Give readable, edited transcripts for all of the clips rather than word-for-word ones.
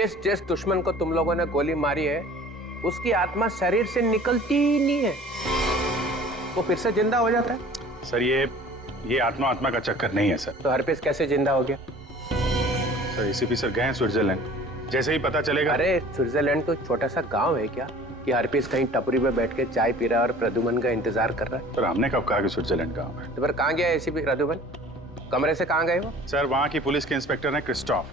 जिस जिस दुश्मन को तुम लोगों ने गोली मारी है उसकी आत्मा शरीर से निकलती ही नहीं है, वो फिर से जिंदा हो जाता है। सर ये आत्मा का चक्कर नहीं है सर। तो हरपीस कैसे जिंदा हो गया? सर एसीपी सर गए हैं स्विट्जरलैंड, जैसे ही पता चलेगा। अरे स्विट्जरलैंड तो छोटा सा गांव है क्या कि हरपीस कहीं टपरी पे बैठ के चाय पी रहा है और प्रद्युमन का इंतजार कर रहा है? सर हमने कब कहा कि स्विट्जरलैंड गाँव है? तो फिर कहाँ गया एसीपी प्रद्युमन? कमरे से कहाँ गए वो? सर वहाँ की पुलिस के इंस्पेक्टर हैं क्रिस्टोफ,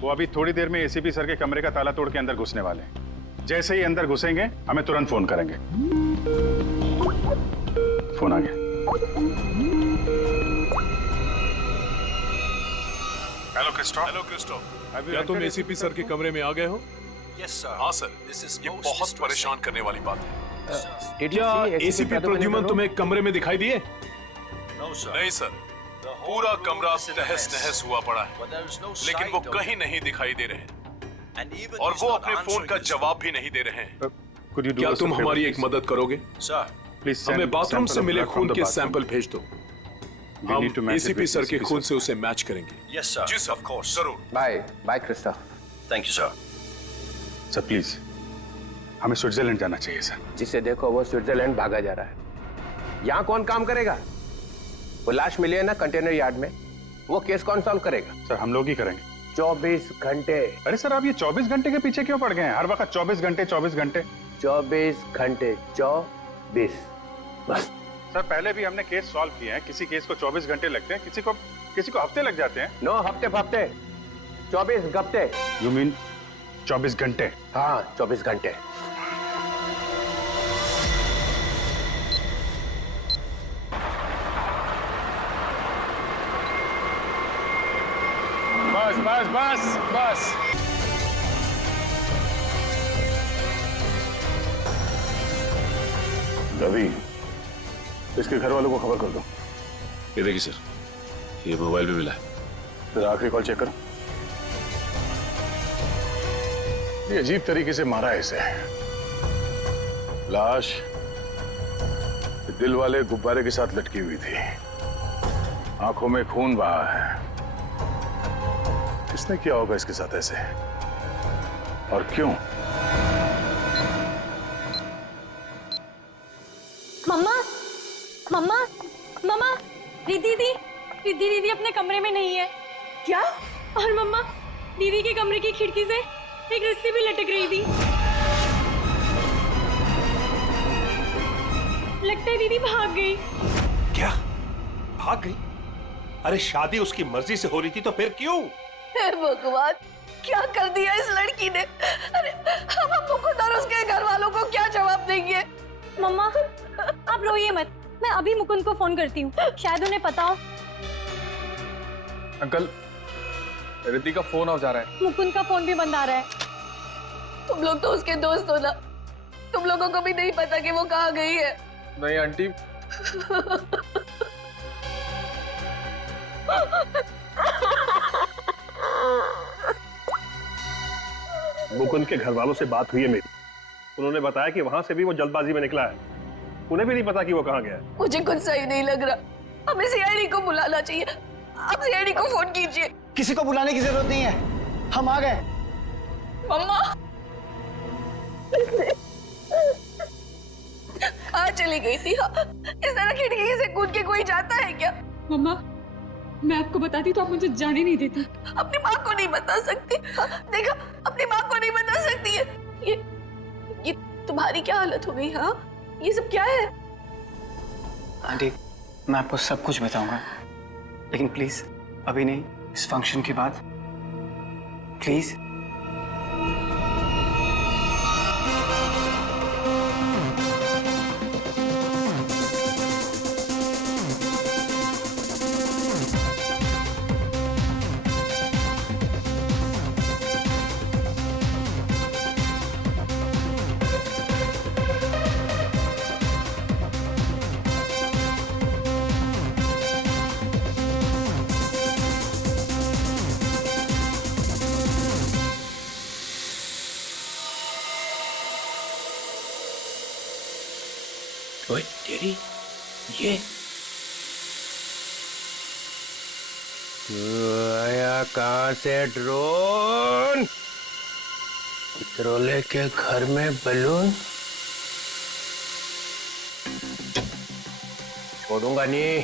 वो अभी थोड़ी देर में एसीपी सर के कमरे का ताला तोड़ के अंदर घुसने वाले हैं। जैसे ही अंदर घुसेंगे हमें तुरंत फोन करेंगे। फोन आ गया। Hello Christophe. क्या तुम एसीपी सर के कमरे में आ गए हो? Yes sir. हाँ सर, ये बहुत परेशान करने वाली बात है। Did you क्या see ACP एसीपी प्रद्युमन तुम्हें कमरे में दिखाई दिए? नहीं सर, पूरा कमरा तहस नहस हुआ पड़ा है, लेकिन वो कहीं नहीं दिखाई दे रहे और वो अपने फोन का जवाब भी नहीं दे रहे हैं। क्या तुम हमारी एक मदद करोगे? प्लीज हमें बाथरूम से मिले खून के सैंपल भेज दो, हम एसीपी सर के खून से उसे मैच करेंगे। Yes sir. जी सर, ऑफ कोर्स, जरूर। Bye Christoph. Thank you sir. Sir please हमें स्विट्जरलैंड जाना चाहिए सर। जिसे देखो वो स्विट्जरलैंड भागा जा रहा है। यहाँ कौन काम करेगा? वो लाश मिली है ना कंटेनर यार्ड में, वो केस कौन सॉल्व करेगा? सर हम लोग ही करेंगे। 24 घंटे। अरे सर आप ये 24 घंटे के पीछे क्यों पड़ गए हैं? हर वक्त 24 घंटे 24 घंटे 24 घंटे 24 बस। सर पहले भी हमने केस सॉल्व किए हैं, किसी केस को 24 घंटे लगते हैं, किसी को हफ्ते लग जाते हैं। नो हफ्ते 24 घंटे। यू मीन 24 घंटे? हाँ 24 घंटे। बस बस बस बस। रवि, इसके घर वालों को खबर कर दो। ये देखिए सर, ये मोबाइल भी मिला है। जरा आखिरी कॉल चेक करो। ये अजीब तरीके से मारा है इसे। लाश दिल वाले गुब्बारे के साथ लटकी हुई थी, आंखों में खून बहा है। किसने किया होगा इसके साथ ऐसे, और क्यों? मम्मा, मम्मा, मम्मा, दीदी अपने कमरे में नहीं है। क्या? और मम्मा, दीदी के कमरे की खिड़की से एक रस्सी भी लटक रही थी। लगता है दीदी भाग गई। क्या भाग गई? अरे शादी उसकी मर्जी से हो रही थी तो फिर क्यों? हे भगवान, क्या कर दिया इस लड़की ने? अरे हम अम्मू को और उसके घर वालों को क्या जवाब देंगे? मम्मा, आप रोइए मत, मैं अभी मुकुंद को फोन करती हूँ, शायद उन्हें पता हो। अंकल, रिद्धि का फोन आ जा रहा है। मुकुंद का फोन भी बंद आ रहा है। तुम लोग तो उसके दोस्त हो ना, तुम लोगों को भी नहीं पता कि वो कहाँ गई है। नहीं आंटी, मुकुंद के घर वालों से बात हुई है मेरी, उन्होंने बताया कि वहां से भी वो जल्दबाजी में निकला है, उन्हें भी नहीं पता कि वो कहाँ गया है। मुझे कुछ सही नहीं लग रहा, हमें सीआईडी को बुलाना चाहिए। आप सीआईडी को फोन कीजिए। किसी को बुलाने की जरूरत नहीं है, हम आ गए। मम्मा कहाँ चली गई थी? इस तरह खिड़की से कूद के कोई जाता है क्या? मम्मा, मैं आपको बताती तो आप मुझे जाने नहीं देती। अपनी माँ को नहीं बता सकती? देखा, अपनी माँ को नहीं बता सकती है। ये तुम्हारी क्या हालत हो गई? हाँ, ये सब क्या है? आंटी, मैं आपको सब कुछ बताऊंगा, लेकिन प्लीज अभी नहीं, इस फंक्शन के बाद प्लीज। ओए तेरी ये तू आया कहाँ से ड्रोन? चित्रोले के घर में बलून छोड़ूंगा नहीं,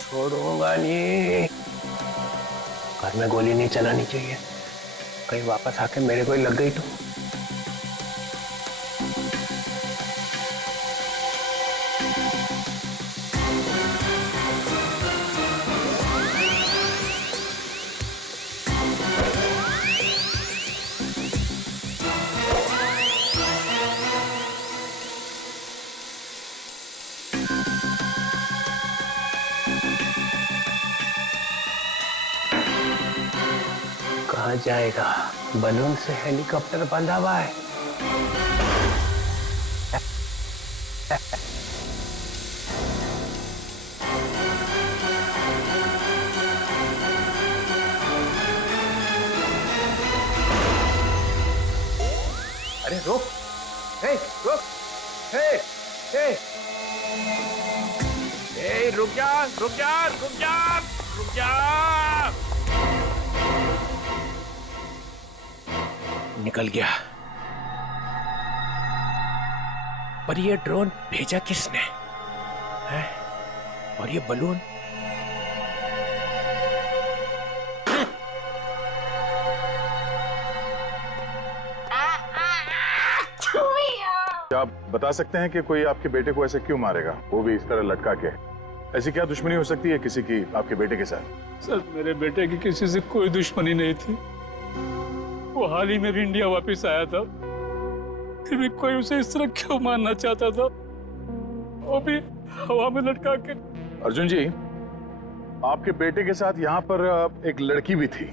छोड़ूंगा नहीं। घर में गोली नहीं चलानी चाहिए, कहीं वापस आके मेरे को ही लग गई तो। कहाँ जाएगा? बलून से हेलीकॉप्टर बंधा हुआ है। अरे रुक, हे रुक, हे रुक जा, रुक जा, रुक जा, रुक जा। निकल गया। पर ये ड्रोन भेजा किसने है? और ये बलून? आप बता सकते हैं कि कोई आपके बेटे को ऐसे क्यों मारेगा, वो भी इस तरह लटका के? ऐसी क्या दुश्मनी हो सकती है किसी की आपके बेटे के साथ? सर, मेरे बेटे की किसी से कोई दुश्मनी नहीं थी। वो हाल ही में भी इंडिया वापस आया था, फिर भी कोई उसे इस तरह क्यों मारना चाहता था, वो भी हवा में लटका के। अर्जुन जी, आपके बेटे के साथ यहाँ पर एक लड़की भी थी।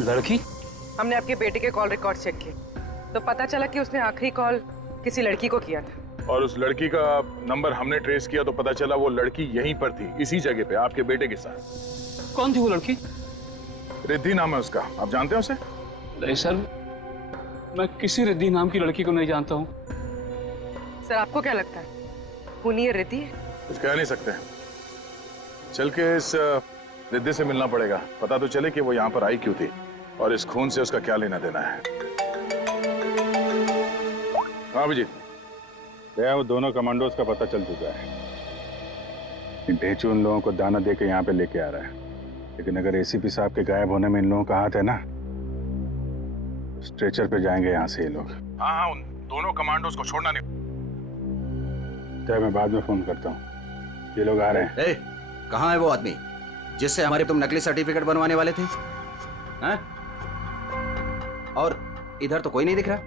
लड़की? हमने आपके बेटे के कॉल रिकॉर्ड चेक किए तो पता चला कि उसने आखिरी कॉल किसी लड़की को किया था। और उस लड़की का नंबर हमने ट्रेस किया तो पता चला वो लड़की यहीं पर थी, इसी जगह पे आपके बेटे के साथ। कौन थी वो लड़की? रिद्धि नाम है उसका, आप जानते हैं उसे? नहीं सर, मैं किसी रिद्धि नाम की लड़की को नहीं जानता हूँ। सर, आपको क्या लगता है खूनी ये रिद्धि है? कुछ कह नहीं सकते, चल के इस रिद्धि से मिलना पड़ेगा, पता तो चले कि वो यहाँ पर आई क्यों थी और इस खून से उसका क्या लेना देना है। हाँ अभिजीत, भैया वो दोनों कमांडोज का पता चल चुका है। ढेंचू उन लोगों को दाना दे के यहाँ पे लेके आ रहा है, लेकिन अगर एसीपी साहब के गायब होने में इन लोगों का हाथ है ना, स्ट्रेचर पे जाएंगे यहाँ से ये लोग। हाँ हाँ, उन दोनों कमांडोज को छोड़ना नहीं। तो मैं बाद में फोन करता हूँ, ये लोग आ रहे हैं। कहाँ है वो आदमी जिससे हमारे तुम नकली सर्टिफिकेट बनवाने वाले थे? हैं? और इधर तो कोई नहीं दिख रहा।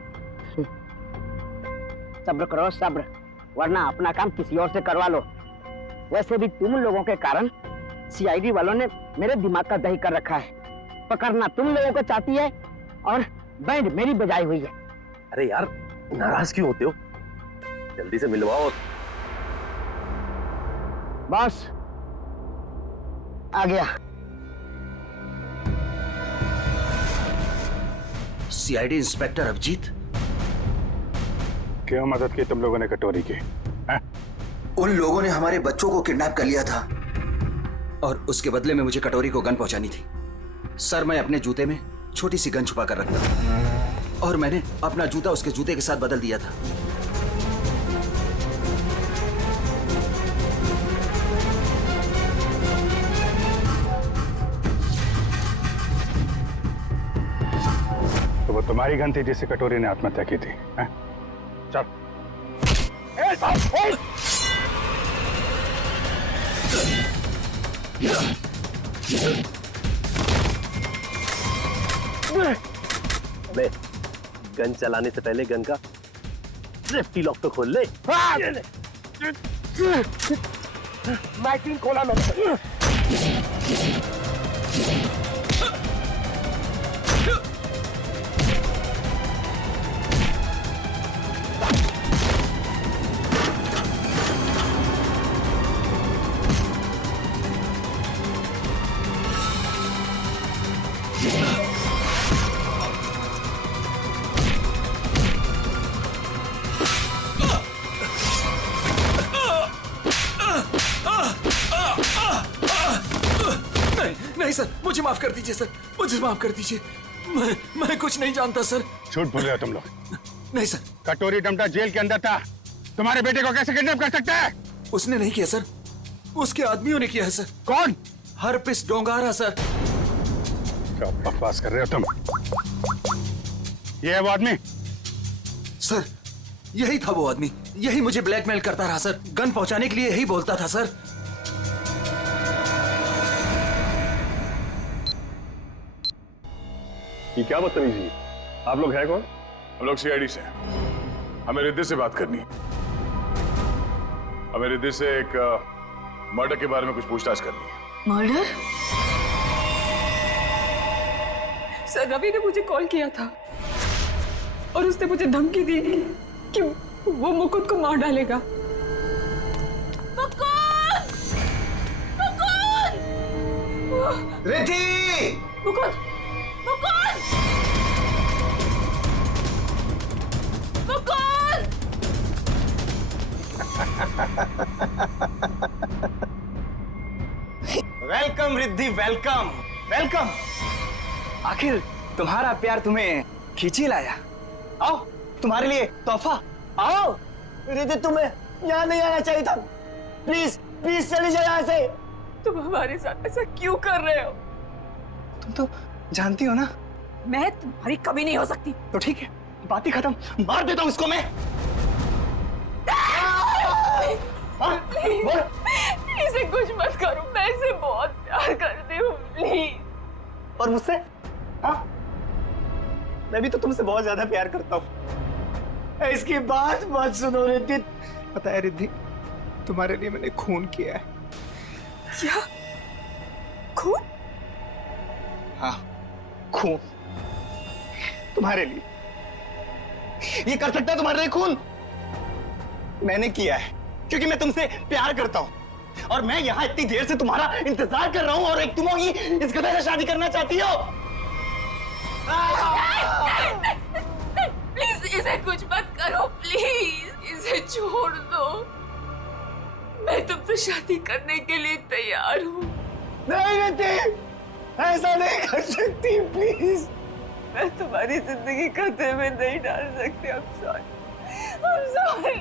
सब्र करो सब्र, वरना अपना काम किसी और से करवा लो। वैसे भी तुम लोगों के कारण सीआईडी वालों ने मेरे दिमाग का दही कर रखा है। पकड़ना तुम लोगों को चाहती है और बैंड मेरी बजाई हुई है। अरे यार, नाराज क्यों होते हो? जल्दी से मिलवाओ। बॉस आ गया। सीआईडी इंस्पेक्टर अभिजीत, क्यों मदद की तुम लोगों ने कटोरी की? उन लोगों ने हमारे बच्चों को किडनैप कर लिया था और उसके बदले में मुझे कटोरी को गन पहुंचानी थी। सर, मैं अपने जूते में छोटी सी गन छुपा कर रखता था और मैंने अपना जूता उसके जूते के साथ बदल दिया था। तो वो तुम्हारी गन थी जिससे कटोरी ने आत्महत्या की थी? चल। अबे, गन चलाने से पहले गन का सेफ्टी लॉक तो खोल ले। मैगजीन खोला मैंने। नहीं सर, मुझे माफ कर दीजिए सर, मुझे माफ कर दीजिए। मैं कुछ नहीं जानता सर। झूठ बोल रहे हो तुम लोग। नहीं सर। कटोरी डमटा जेल के अंदर था, तुम्हारे बेटे को कैसे किडनैप कर सकता है? उसने नहीं किया सर, उसके आदमियों ने किया है सर। कौन? Herpes डोंगारा sir. क्या बकवास कर रहे हो तुम? ये है वो आदमी? सर यही था वो आदमी, यही मुझे ब्लैकमेल करता रहा सर, गन पहुंचाने के लिए यही बोलता था सर। ये क्या बदतमीजी? आप लोग हैं कौन? हम लोग सीआईडी से हैं। हमें रिद्धि से बात करनी है। हमें रिद्धि से एक मर्डर के बारे में कुछ पूछताछ करनी है। मर्डर? सर रवि ने मुझे कॉल किया था और उसने मुझे धमकी दी कि वो मुकुंद को मार डालेगा। Riddhi! Mukund! Mukund! Mukund! Welcome Riddhi, welcome welcome. आखिर तुम्हारा प्यार तुम्हें खींची लाया। आओ, तुम्हारे लिए तोहफा। आओ। रिद्धि, तुम्हें यहाँ नहीं आना चाहिए था। प्लीज प्लीज चली जाओ यहाँ से। तुम हमारे साथ ऐसा क्यों कर रहे हो? तुम तो जानती हो ना मैं तुम्हारी कभी नहीं हो सकती। तो ठीक है, बात ही खत्म। मार देता हूँ इसको मैं। बोल। इसे कुछ मत करो, मैं इसे बहुत प्यार करती हूँ, प्लीज। और मुझसे? हाँ, मैं भी तो तुमसे बहुत ज्यादा प्यार करता हूँ। इसकी बात मत सुनो रिद्धि। पता है रिद्धि, तुम्हारे लिए मैंने खून किया है। क्या? खून? हाँ, खून तुम्हारे लिए। ये कर सकता है तुम्हारे लिए खून? मैंने किया है क्योंकि मैं तुमसे प्यार करता हूं और मैं यहाँ इतनी देर से तुम्हारा इंतजार कर रहा हूं और एक तुम ही इस गधे से शादी करना चाहती हो। प्लीज इसे कुछ मत करो, प्लीज इसे छोड़ दो। मैं तुमसे शादी करने के लिए तैयार हूँ। नहीं रिद्धि, ऐसा नहीं कर सकती, प्लीज। मैं तुम्हारी जिंदगी खतरे में नहीं डाल सकती। I'm sorry. I'm sorry.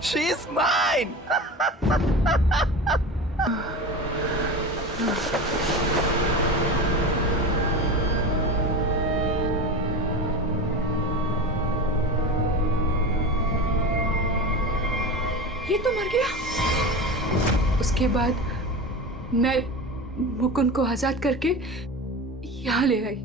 She is mine. ये तो मर गया। उसके बाद मैं मुकुंद को आजाद करके यहाँ ले आई।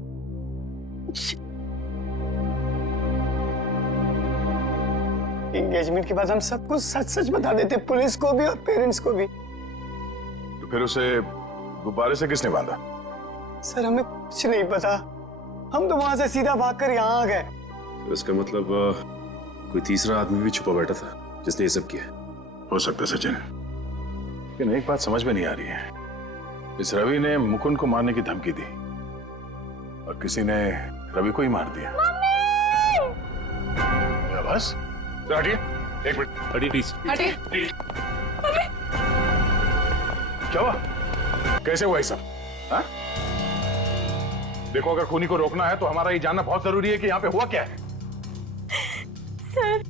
एंगेजमेंट के बाद हम सब कुछ सच सच बता देते, पुलिस को भी और पेरेंट्स को भी। तो फिर उसे गुब्बारे से किसने बांधा? सर हमें कुछ नहीं पता, हम तो वहां से सीधा भागकर यहाँ आ गए। तो इसका मतलब कोई तीसरा आदमी भी छुपा बैठा था जिसने ये सब किया। हो सकता है सचिन, लेकिन एक बात समझ में नहीं आ रही है। इस रवि ने मुकुंद को मारने की धमकी दी और किसी ने रवि को ही मार दिया। बस हटिए, एक मिनट हटिए प्लीज। हटिए। क्या हुआ? कैसे हुआ ये सब? हाँ? देखो, अगर खूनी को रोकना है तो हमारा ये जानना बहुत जरूरी है कि यहाँ पे हुआ क्या है। सर,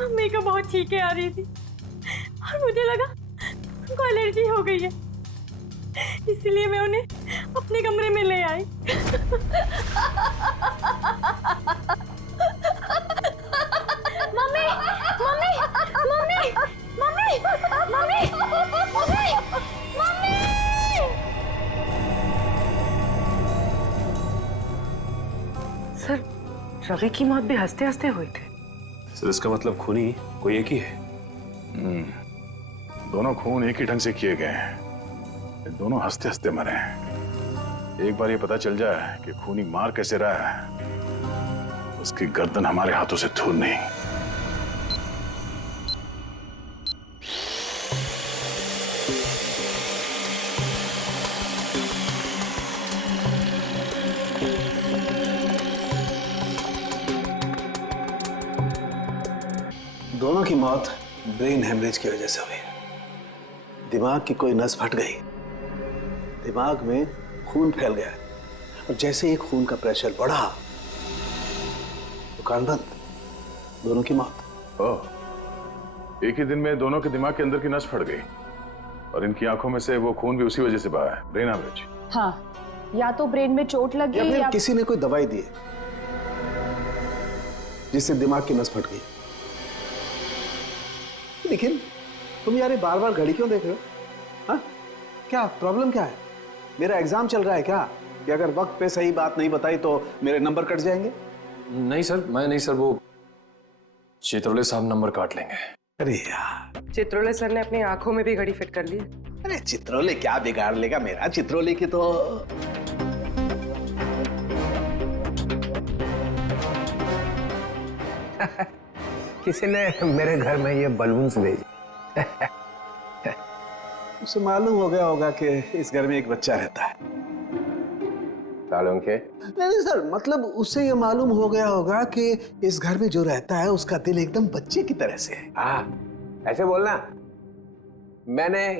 मम्मी को बहुत छींकें आ रही थी और मुझे लगा उनको एलर्जी हो गई है, इसलिए मैं उन्हें अपने कमरे में ले आई। Mummy, mummy, mummy, mummy, mummy, mummy, mummy. Sir, Ravi की मौत भी हंसते हंसते हुई थी। सर, इसका मतलब खूनी कोई एक ही है। दोनों खून एक ही ढंग से किए गए हैं, दोनों हंसते हंसते मरे हैं। एक बार ये पता चल जाए कि खूनी मार कैसे रहा है, उसकी गर्दन हमारे हाथों से दूर नहीं। दोनों की मौत ब्रेन हेमरेज की वजह से हुई है। दिमाग की कोई नस फट गई, दिमाग में खून फैल गया और जैसे ही खून का प्रेशर बढ़ा तो कान बंद, दोनों की मौत। ओह, एक ही दिन में दोनों के दिमाग के अंदर की नस फट गई और इनकी आंखों में से वो खून भी उसी वजह से बहा है, ब्रेन हैमरेज। हाँ, या तो ब्रेन में चोट लगी या फिर किसी ने कोई दवाई दी जिससे दिमाग की नस फट गई। लेकिन तुम यार बार बार घड़ी क्यों देख रहे हो? हाँ, क्या प्रॉब्लम क्या है? मेरा एग्जाम चल रहा है क्या कि अगर वक्त पे सही बात नहीं बताई तो मेरे नंबर कट जाएंगे? नहीं सर, मैं नहीं सर, वो चित्रोले साहब नंबर काट लेंगे। अरे यार, चित्रोले सर ने अपनी आंखों में भी घड़ी फिट कर ली। अरे चित्रोले क्या बिगाड़ लेगा मेरा? चित्रोले की तो किसी ने मेरे घर में ये बलून्स भेजे। उसे मालूम हो गया होगा कि इस घर में एक बच्चा रहता है। सालों के? नहीं सर, मतलब उससे ये मालूम हो गया होगा कि इस घर में जो रहता है उसका दिल एकदम बच्चे की तरह से है। हाँ, ऐसे बोलना। मैंने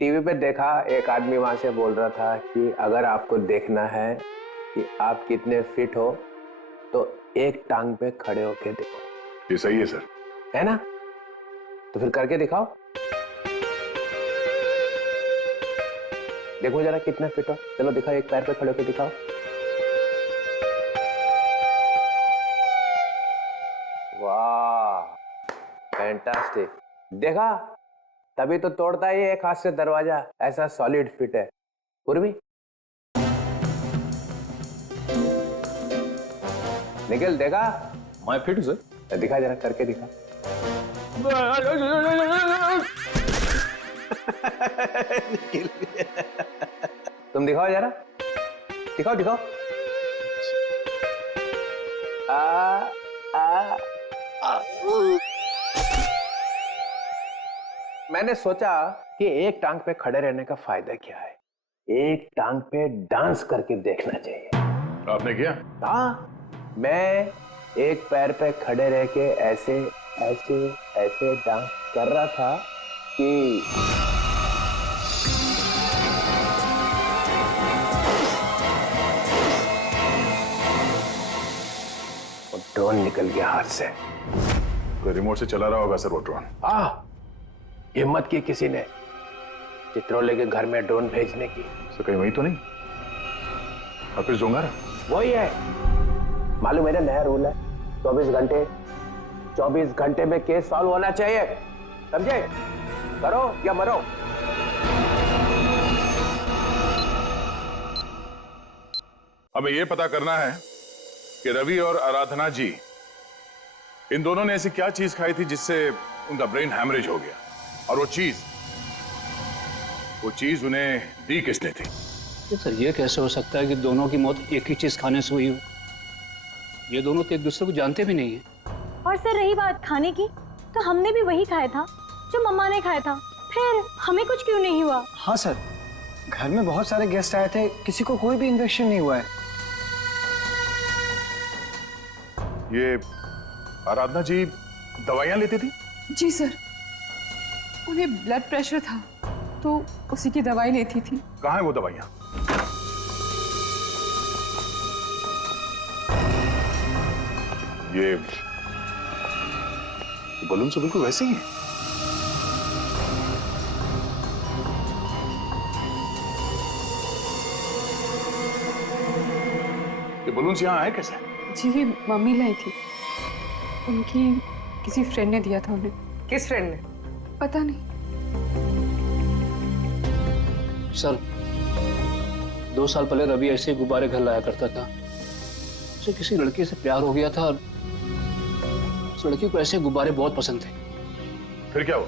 टीवी पे देखा, एक आदमी वहां से बोल रहा था कि अगर आपको देखना है कि आप कितने फिट हो तो एक टांग पे खड़े होके देखो। ये सही है सर, है ना? तो फिर करके दिखाओ, देखो जरा कितने फिट हो। चलो दिखाओ, एक पैर पे खड़े होके दिखाओ। वाह, फैंटास्टिक। देखा, तभी तो तोड़ता ही एक हाथ से दरवाजा, ऐसा सॉलिड फिट है। पूर्वी निखिल, देखा? मैं फिट हूं सर। दिखा जरा, करके दिखा। तुम दिखाओ जरा, दिखाओ दिखाओ। मैंने सोचा कि एक टांग पे खड़े रहने का फायदा क्या है, एक टांग पे डांस करके देखना चाहिए। आपने किया? हाँ, मैं एक पैर पे खड़े रह के ऐसे ऐसे ऐसे डांस कर रहा था कि ड्रोन निकल गया हाथ से। कोई रिमोट से चला रहा होगा सर वो ड्रोन। हिम्मत की किसी ने चित्रोले के घर में ड्रोन भेजने की। तो कहीं वही तो नहीं? हाफिज डोंगारा? वही है। मालूम है ना, नया रूल है, 24 घंटे में केस सॉल्व होना चाहिए, समझे? करो या मरो। हमें यह पता करना है कि रवि और आराधना जी, इन दोनों ने ऐसी क्या चीज खाई थी जिससे उनका ब्रेन हैमरेज हो गया, और वो चीज उन्हें दी किसने थी? सर, ये कैसे हो सकता है कि दोनों की मौत एक ही चीज खाने से हुई हो? ये दोनों तो एक दूसरे को जानते भी नहीं है। और सर रही बात खाने की, तो हमने भी वही खाया था जो मम्मा ने खाया था, फिर हमें कुछ क्यों नहीं हुआ? हाँ सर, घर में बहुत सारे गेस्ट आए थे, किसी को कोई भी इन्फेक्शन नहीं हुआ है। ये आराधना जी दवाइयां लेती थी? जी सर, उन्हें ब्लड प्रेशर था तो उसी की दवाई लेती थी। कहाँ है वो दवाइयां? ये बलून से बिल्कुल वैसे ही है। ये बलून्स यहाँ आए कैसे? जी, ये मम्मी लाई थी, उनकी किसी फ्रेंड ने दिया था उन्हें। किस फ्रेंड ने? पता नहीं सर। 2 साल पहले रवि ऐसे गुब्बारे घर लाया करता था। उसे किसी लड़की से प्यार हो गया था और उस लड़की को ऐसे गुब्बारे बहुत पसंद थे। फिर क्या हुआ?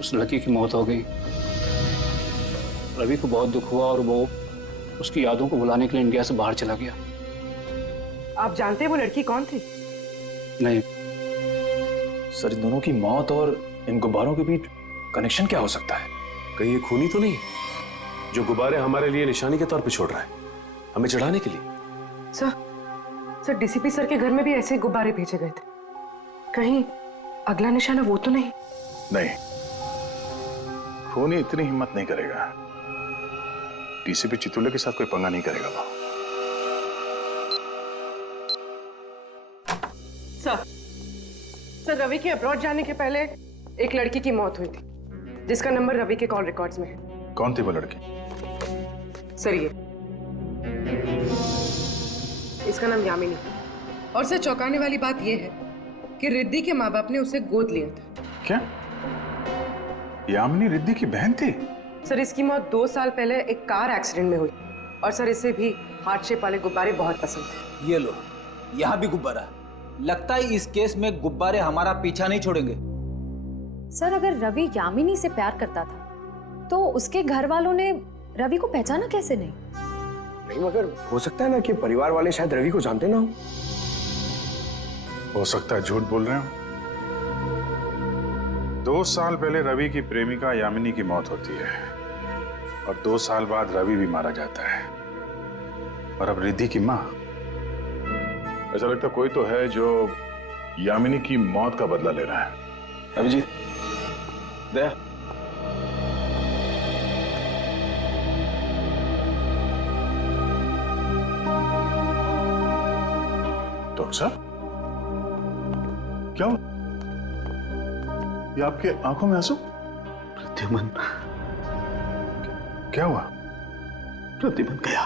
उस लड़की की मौत हो गई। रवि को बहुत दुख हुआ और वो उसकी यादों को भुलाने के लिए इंडिया से बाहर चला गया। आप जानते हैं वो लड़की कौन थी? नहीं सर, इन दोनों की मौत और इन गुब्बारों के बीच कनेक्शन क्या हो सकता है? कहीं ये खूनी तो नहीं जो गुब्बारे हमारे लिए निशानी के तौर पे छोड़ रहा है, हमें चढ़ाने के लिए? सर डीसीपी सर के घर में भी ऐसे गुब्बारे भेजे गए थे, कहीं अगला निशाना वो तो नहीं? नहीं, खूनी इतनी हिम्मत नहीं करेगा। डीसीपी चितुले के साथ कोई पंगा नहीं करेगा वो। सर रवि के अब्रॉड जाने के पहले एक लड़की की मौत हुई थी जिसका नंबर रवि के कॉल रिकॉर्ड्स में है। कौन थी वो लड़की? सर ये इसका नाम यामिनी। और सर चौंकाने वाली बात यह है कि रिद्धि के माँ बाप ने उसे गोद लिया था। क्या यामिनी रिद्धि की बहन थी? सर इसकी मौत 2 साल पहले एक कार एक्सीडेंट में हुई और सर इसे भी हार्ट शेप वाले गुब्बारे बहुत पसंद थे। ये लो, यहाँ भी गुब्बारा। लगता है इस केस में गुब्बारे हमारा पीछा नहीं छोड़ेंगे। सर अगर रवि यामिनी से प्यार करता था तो उसके घर वालों ने रवि को पहचाना कैसे नहीं? नहीं मगर हो सकता है ना कि परिवार वाले शायद रवि को जानते ना हो सकता है झूठ बोल रहे हो। 2 साल पहले रवि की प्रेमिका यामिनी की मौत होती है और 2 साल बाद रवि भी मारा जाता है और अब रिद्धि की माँ। ऐसा लगता कोई तो है जो यामिनी की मौत का बदला ले रहा है। अभिजीत दया, डॉक्टर साहब क्या हुआ? ये आपके आंखों में आंसू? प्रद्युमन। क्या हुआ? प्रद्युमन गया।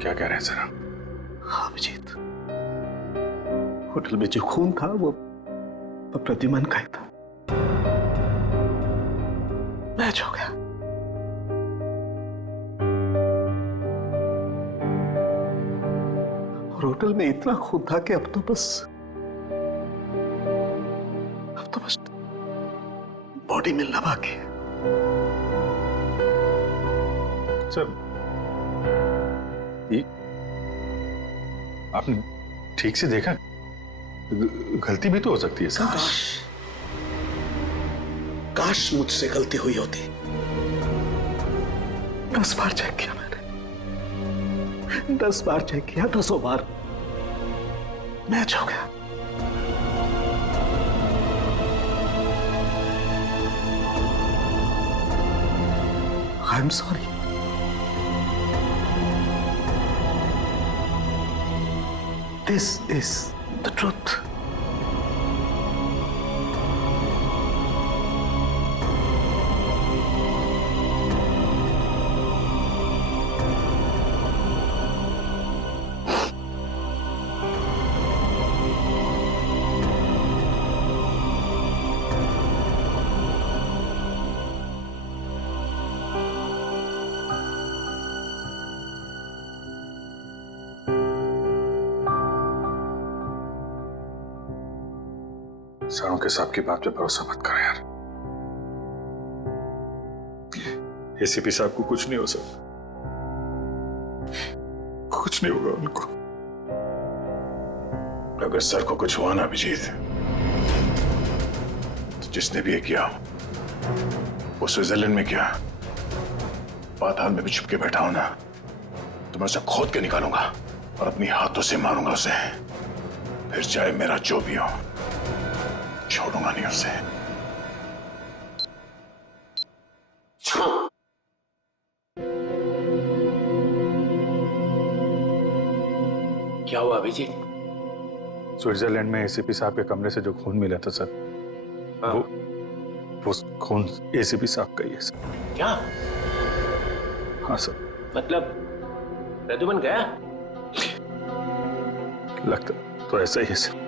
क्या कह रहे हैं सर? हाँ अभिजीत, होटल में जो खून था वो प्रद्युमन का ही था। मैच हो गया। और होटल में इतना खून था कि अब तो बस बॉडी मिलना बाकी है। सर ये आपने ठीक से देखा? गलती भी तो हो सकती है सर। काश मुझसे गलती हुई होती। 10 बार चेक किया मैंने, 10 बार चेक किया, 10 बार मैच हो गया। I am sorry. This is the truth. सारों के साहब की बात पे भरोसा मत करो यार। एसीपी साहब को कुछ नहीं हो सकता, कुछ नहीं होगा उनको। अगर सर को कुछ हुआ ना अभिजीत, तो जिसने भी ये किया वो स्विट्जरलैंड में किया, पाताल में भी छुप के बैठा हो ना, तो मैं उसे खोद के निकालूंगा और अपनी हाथों से मारूंगा उसे। फिर चाहे मेरा जो भी हो, छोड़ूंगा नहीं उसे। क्या हुआ अभिजीत? स्विट्जरलैंड में एसीपी साहब के कमरे से जो खून मिला था सर, वो खून एसीपी साहब का ही है सर। क्या? हाँ सर। मतलब प्रद्युमन गया? लगता तो ऐसा ही है सर।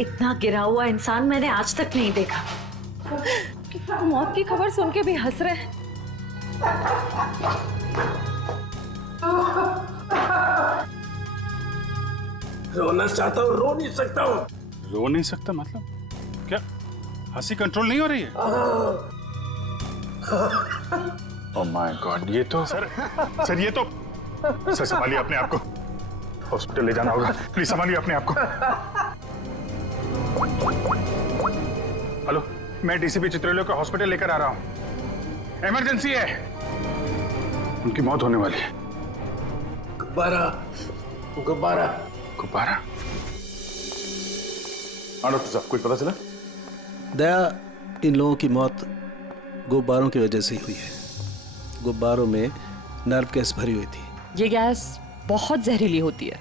इतना गिरा हुआ इंसान मैंने आज तक नहीं देखा। मौत की खबर सुन के भी हंस रहे हैं। रोना चाहता हूँ, रो नहीं सकता हूँ। रो नहीं सकता मतलब क्या? हंसी कंट्रोल नहीं हो रही है? ओह माय गॉड, ये तो सर ये तो सर संभालिए अपने आप को, हॉस्पिटल ले जाना होगा। प्लीज संभालिए अपने आप को। हेलो, मैं डीसीपी चित्रलोक को हॉस्पिटल लेकर आ रहा हूं, इमरजेंसी है। उनकी मौत होने वाली है। गुब्बारा गुब्बारा गुब्बारा। हाँ डॉक्टर साहब, कुछ पता चला? दया, इन लोगों की मौत गुब्बारों की वजह से ही हुई है। गुब्बारों में नर्व गैस भरी हुई थी। ये गैस बहुत जहरीली होती है।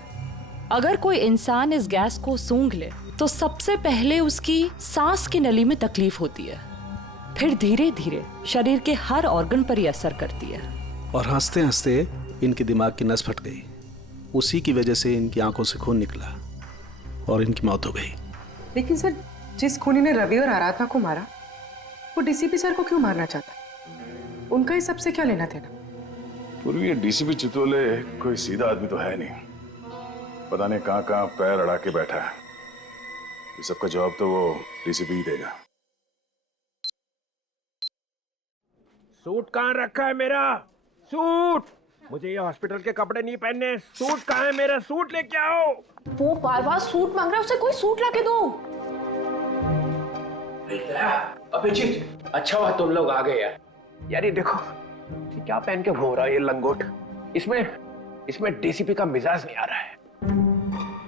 अगर कोई इंसान इस गैस को सूंघ ले तो सबसे पहले उसकी सांस की नली में तकलीफ होती है, फिर धीरे धीरे शरीर के हर ऑर्गन पर ये असर करती है। और हंसते हंसते इनके दिमाग की नस फट गई। उसी की वजह से इनकी आंखों से खून निकला और इनकी मौत हो गई। लेकिन सर, जिस खूनी ने रवि और आराधना को मारा, वो डीसीपी सर को क्यों मारना चाहता? उनका इस सबसे क्या लेना देना? पूर्वी, ये डीसीपी चितोले कोई सीधा आदमी तो है नहीं। पता नहीं कहाँ कहाँ पैर अड़ा के बैठा है। इस सबका जवाब तो वो डीसीपी ही देगा। सूट कहाँ रखा है मेरा? सूट! मुझे ये हॉस्पिटल के कपड़े नहीं पहनने। सूट कहाँ है मेरा? सूट लेके आओ। वो बार बार सूट मांग रहा है, उसे कोई सूट लाके दो। अभिजीत, अच्छा हुआ तुम लोग आ गए यार। यार ये देखो, ये क्या पहन के घूम रहा है ये लंगोट। इसमें डीसीपी का मिजाज नहीं आ रहा है।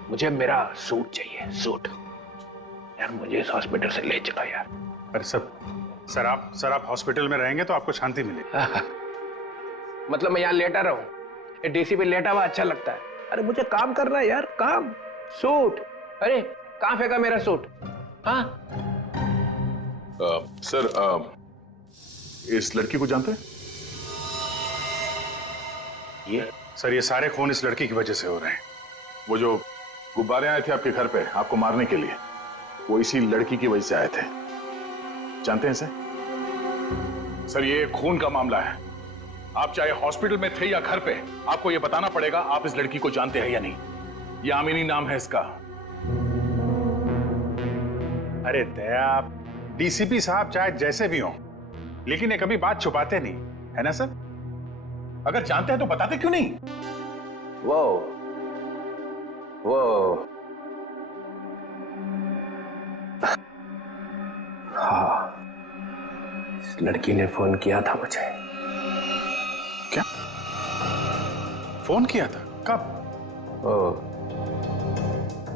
मुझे मेरा सूट चाहिए, सूट। यार मुझे इस हॉस्पिटल से ले चलो यार। अरे सर आप हॉस्पिटल में रहेंगे तो आपको शांति मिलेगी। मतलब मैं यहाँ लेटा रहूं? डीसीपी लेटा हुआ अच्छा लगता है? अरे मुझे काम करना है यार, काम। सूट, अरे कहाँ फेंका मेरा सूट? हाँ सर, इस लड़की को जानते हैं? ये सारे खून इस लड़की की वजह से हो रहे हैं। वो जो गुब्बारे आए थे आपके घर पे आपको मारने के लिए, वो इसी लड़की की वजह से आए थे। जानते हैं इसे? सर, ये खून का मामला है। आप चाहे हॉस्पिटल में थे या घर पे, आपको ये बताना पड़ेगा आप इस लड़की को जानते हैं या नहीं। यामिनी नाम है इसका। अरे दया, डीसीपी साहब चाहे जैसे भी हों, लेकिन ये कभी बात छुपाते नहीं, है ना सर? अगर जानते हैं तो बताते क्यों नहीं? वो हाँ, इस लड़की ने फोन किया था मुझे। क्या फोन किया था? कब?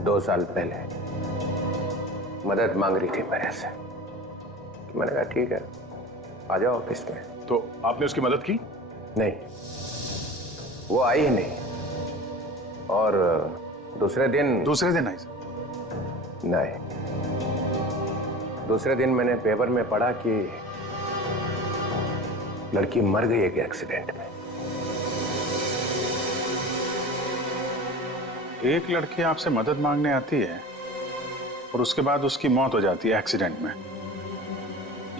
2 साल पहले मदद मांग रही थी मेरे से। मैंने कहा ठीक है, आ जाओ ऑफिस में। तो आपने उसकी मदद की? नहीं, वो आई ही नहीं। और दूसरे दिन आई? नहीं, दूसरे दिन मैंने पेपर में पढ़ा कि लड़की मर गई एक एक्सीडेंट में। एक लड़की आपसे मदद मांगने आती है और उसके बाद उसकी मौत हो जाती है एक्सीडेंट में।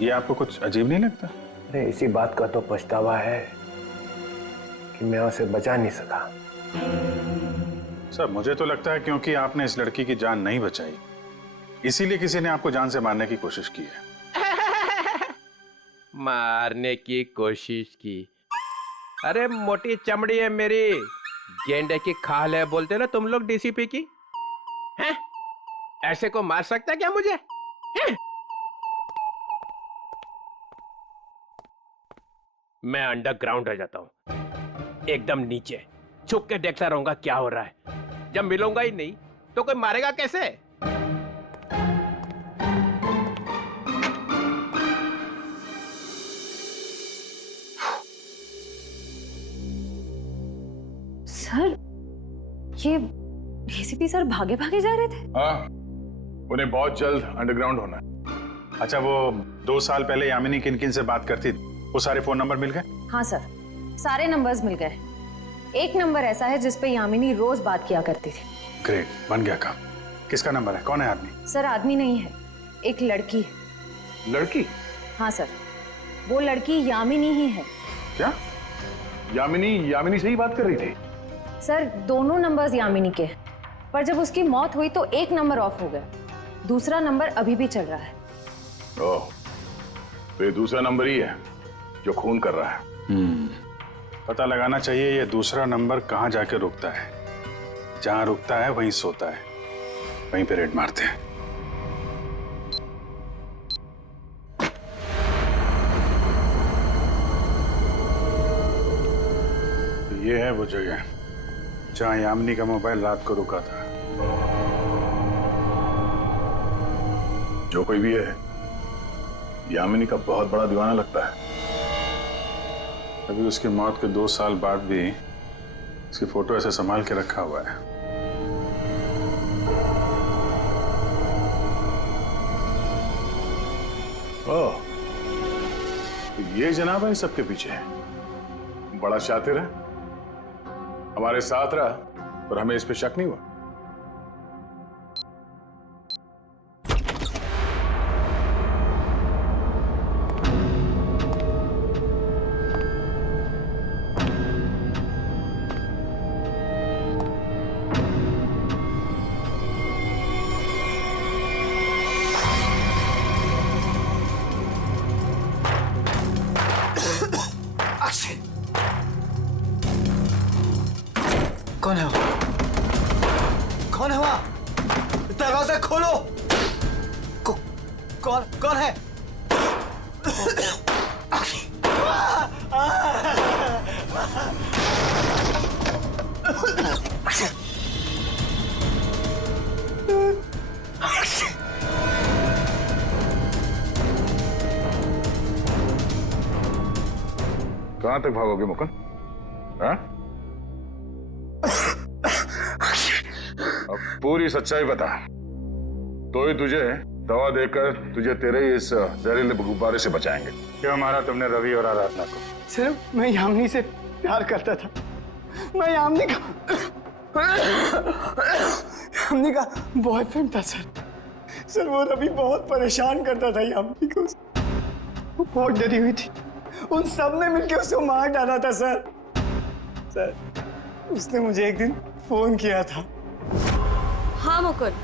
ये आपको कुछ अजीब नहीं लगता? अरे इसी बात का तो पछतावा है कि मैं उसे बचा नहीं सका। सर, मुझे तो लगता है क्योंकि आपने इस लड़की की जान नहीं बचाई, इसीलिए किसी ने आपको जान से मारने की कोशिश की है। मारने की कोशिश की? अरे मोटी चमड़ी है मेरी, गेंडे की खाल है बोलते ना तुम लोग डीसीपी की। हैं? ऐसे को मार सकता क्या मुझे? हैं? मैं अंडरग्राउंड रह जाता हूं, एकदम नीचे छुप के देखता रहूंगा क्या हो रहा है। जब मिलूंगा ही नहीं तो कोई मारेगा कैसे? सर, ये डीसीपी सर भागे भागे जा रहे थे? हाँ, उन्हें बहुत जल्द अंडरग्राउंड होना है। अच्छा, वो 2 साल पहले यामिनी किन-किन से बात करती थी, वो सारे फोन नंबर मिल गए? हाँ सर, सारे नंबर्स मिल गए। एक नंबर ऐसा है जिस पे यामिनी रोज बात किया करती थी। ग्रेट, बन गया काम। किसका नंबर है? कौन है आदमी? सर, आदमी नहीं है, एक लड़की है। लड़की? हाँ सर, वो लड़की यामिनी ही है। क्या? यामिनी से ही बात कर रही थी? सर, दोनों नंबर्स यामिनी के हैं, पर जब उसकी मौत हुई तो एक नंबर ऑफ हो गया, दूसरा नंबर अभी भी चल रहा है। ओह, तो ये दूसरा नंबर ही है जो खून कर रहा है। पता लगाना चाहिए ये दूसरा नंबर कहाँ जाके रुकता है। जहां रुकता है वहीं सोता है, वहीं पे रेड मारते हैं। ये है वो जगह जहां यामिनी का मोबाइल रात को रुका था। जो कोई भी है, यामिनी का बहुत बड़ा दीवाना लगता है। अभी उसकी मौत के 2 साल बाद भी उसकी फोटो ऐसे संभाल के रखा हुआ है। ओह, तो ये जनाब है सबके पीछे, बड़ा शातिर है, हमारे साथ रहा और हमें इस पे शक नहीं हुआ। कौन है वो? कौन है वहां? दरवाजा खोलो। कौन कौन है? कहां तक भागोगे मुकुंद? हाँ? अब पूरी सच्चाई बता, तो ही तुझे दवा देकर तुझे तेरे इस जहरीले गुब्बारे से बचाएंगे। क्यों मारा तुमने रवि और आराधना को? सर, मैं यामिनी से प्यार करता था। मैं यामिनी का बॉयफ्रेंड था सर। वो रवि बहुत परेशान करता था यामिनी को। वो बहुत डरी हुई थी। उन सब ने मिलकर उसे मार डाला था सर। उसने मुझे एक दिन फोन किया था। हाँ मुकुंद,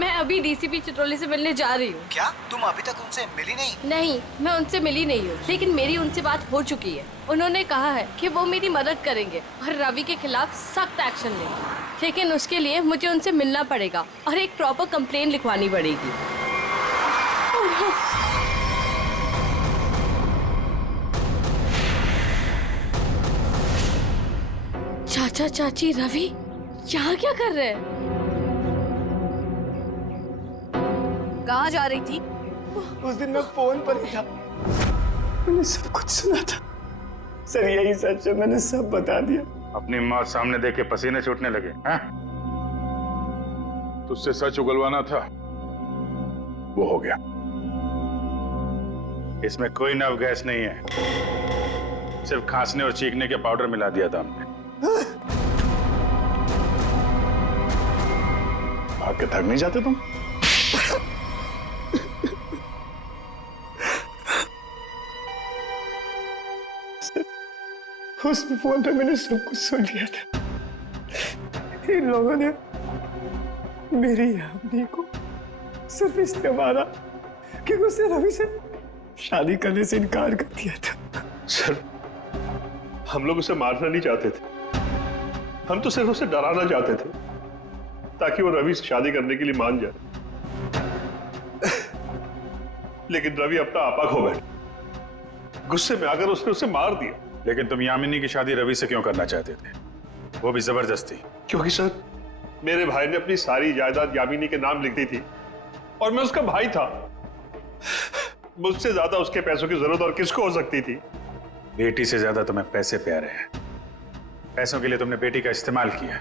मैं अभी डीसीपी चित्रोली से मिलने जा रही हूँ। क्या तुम अभी तक उनसे मिली नहीं? नहीं, मैं उनसे मिली नहीं हूँ, लेकिन मेरी उनसे बात हो चुकी है। उन्होंने कहा है कि वो मेरी मदद करेंगे और रवि के खिलाफ सख्त एक्शन लेंगे, लेकिन उसके लिए मुझे उनसे मिलना पड़ेगा और एक प्रॉपर कंप्लेन लिखवानी पड़ेगी। चाचा चाची रवि यहाँ क्या कर रहे हैं? कहाँ जा रही थी? उस दिन मैं फोन पर ही था, मैंने सब कुछ सुना था सर। यही सच है, मैंने सब बता दिया। अपनी मौत सामने देख के पसीने छूटने लगे हैं? तुझसे सच उगलवाना था, वो हो गया। इसमें कोई नव गैस नहीं है, सिर्फ खांसने और चीखने के पाउडर मिला दिया था हमने। भाग के थक नहीं जाते तुम? उस फोन पे मैंने सब कुछ सुन लिया था। इन लोगों ने मेरी यामिनी को सिर्फ इसलिए मारा कि उसने रवि से शादी करने से इनकार कर दिया था। सर, हम लोग उसे मारना नहीं चाहते थे, हम तो सिर्फ उसे डराना चाहते थे ताकि वो रवि से शादी करने के लिए मान जाए। लेकिन रवि अपना आपा खो बैठा। गुस्से में आकर उसने उसे मार दिया। लेकिन तुम यामिनी की शादी रवि से क्यों करना चाहते थे, वो भी जबरदस्ती? क्योंकि सर, मेरे भाई ने अपनी सारी जायदाद यामिनी के नाम लिख दी थी और मैं उसका भाई था। मुझसे ज्यादा उसके पैसों की जरूरत और किसको हो सकती थी? बेटी से ज्यादा तुम्हें पैसे प्यारे हैं। पैसों के लिए तुमने बेटी का इस्तेमाल किया।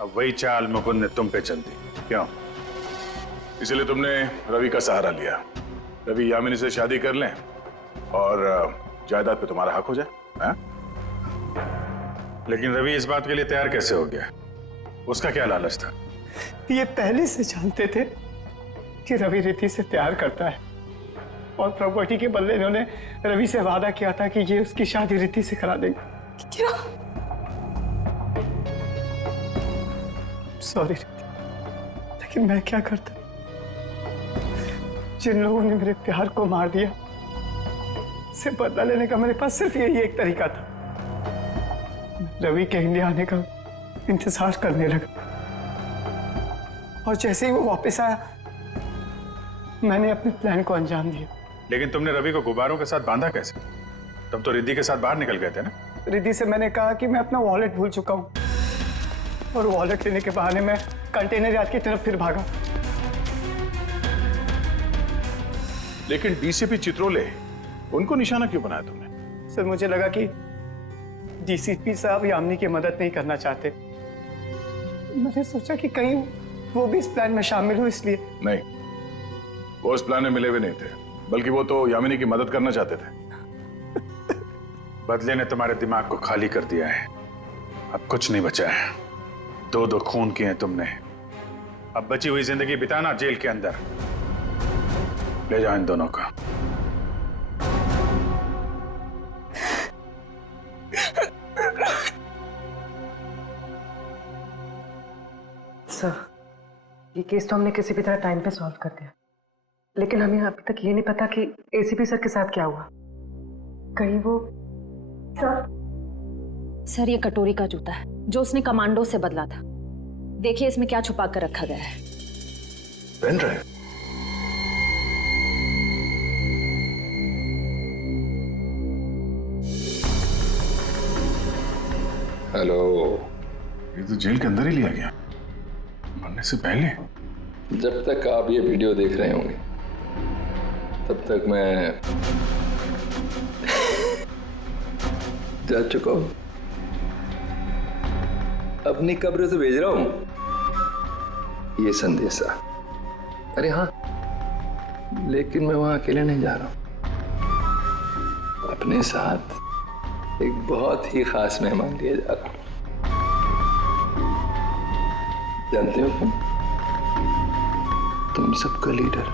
अब वही चाल मुकुंद ने तुम पे चल दी। क्यों? इसलिए तुमने रवि का सहारा लिया। रवि यामिनी से शादी कर लें और जायदाद पे तुम्हारा हक हो जाए। हाँ? लेकिन रवि इस बात के लिए तैयार कैसे हो गया? उसका क्या लालच था? ये पहले से जानते थे कि रवि रिद्धि से प्यार करता है और प्रॉपर्टी के बदले इन्होंने रवि से वादा किया था कि ये उसकी शादी रिद्धि से करा देंगे। क्या? सॉरी रिद्धि, लेकिन मैं क्या करता? जिन लोगों ने मेरे प्यार को मार दिया, से बदला लेने का मेरे पास सिर्फ यही एक तरीका था। रवि के इंडिया आने का इंतजार करने लगा और जैसे ही वो वापस आया, मैंने अपने प्लान को अंजाम दिया। लेकिन तुमने रवि को गुब्बारों के साथ बांधा कैसे? तुम तो रिद्धि के साथ बाहर निकल गए थे ना? रिद्धि से मैंने कहा कि मैं अपना वॉलेट भूल चुका हूँ, और वॉलेट लेने के बहाने मैं कंटेनर यार्ड की तरफ फिर भागा। लेकिन डीसीपी चित्रोले, उनको निशाना क्यों बनाया तुमने? सर मुझे लगा कि डीसीपी साहब यामिनी की मदद नहीं करना चाहते। मैंने सोचा कि कहीं वो भी इस प्लान में शामिल हो, इसलिए। नहीं, वो इस प्लान में मिले हुए नहीं थे, बल्कि वो तो यामिनी की मदद करना चाहते थे। बदले ने तुम्हारे दिमाग को खाली कर दिया है, अब कुछ नहीं बचा है। 2 खून किए हैं तुमने, अब बची हुई जिंदगी बिताना जेल के अंदर। ले जाओ इन दोनों को। सर, ये केस तो हमने किसी भी तरह टाइम पे सॉल्व कर दिया, लेकिन हमें अभी तक ये नहीं पता कि एसीपी सर के साथ क्या हुआ। कहीं वो सर ये कटोरी का जूता है जो उसने कमांडो से बदला था। देखिए इसमें क्या छुपा कर रखा गया है। Pen drive. हेलो। ये तो जेल के अंदर ही लिया गया, मरने से पहले। जब तक आप ये वीडियो देख रहे होंगे तब तक मैं जा चुका हूं। अपनी कब्र से भेज रहा हूं ये संदेशा। अरे हाँ, लेकिन मैं वहां अकेले नहीं जा रहा हूं, अपने साथ एक बहुत ही खास मेहमान लिए जा रहा हूं। जानते हो तुम सबका लीडर।